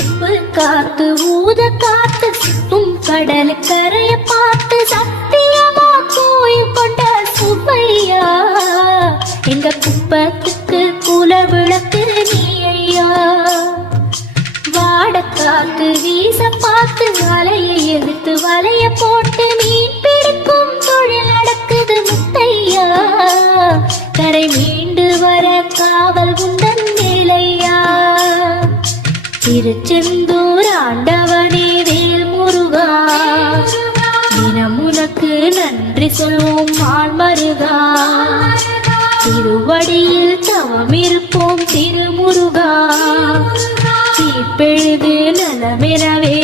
உப்பு காத்து ஊத காத்து சுத்தும் கடல் கரைய பார்த்து சத்தியமா கோயில் கொண்ட சுப்பையா எங்க குப்பத்துக்கு குல விளக்கு நீ ஐயா. வாட காத்து வீச பார்த்து அலையை எடுத்து வலைய போட்டு மீன் பிடிக்கும் தொழில் நடக்குது முத்தையா. கரை மீண்டு வர காவல் உந்தன் வேலையா. திருச்செந்தூர் ஆண்டவனே வேல் முருகா தினம் உனக்கு நன்றி சொல்வோம் ஆழ்மருகா. திருவடியில் தவம் இருப்போம் திருமுருகா. தீப்பெழுது நலமெனவே